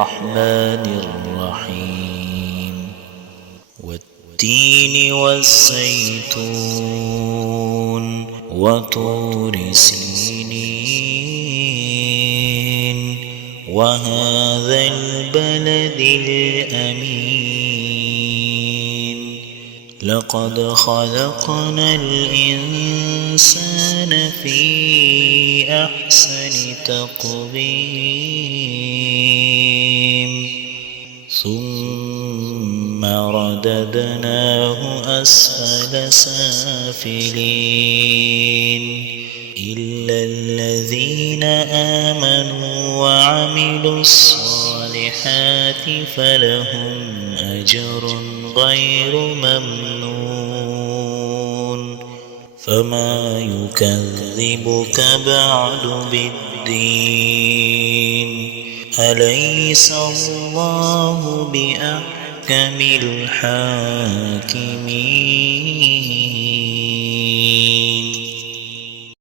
الرحمن الرحيم والتين والزيتون وطور سينين وهذا البلد الأمين لقد خلقنا الإنسان في أحسن تقويم ثم رددناه أسفل سافلين إلا الذين آمنوا وعملوا الصالحات فلهم أجر غير ممنون فما يكذبك بعد بالدين أليس الله بأحكم الحاكمين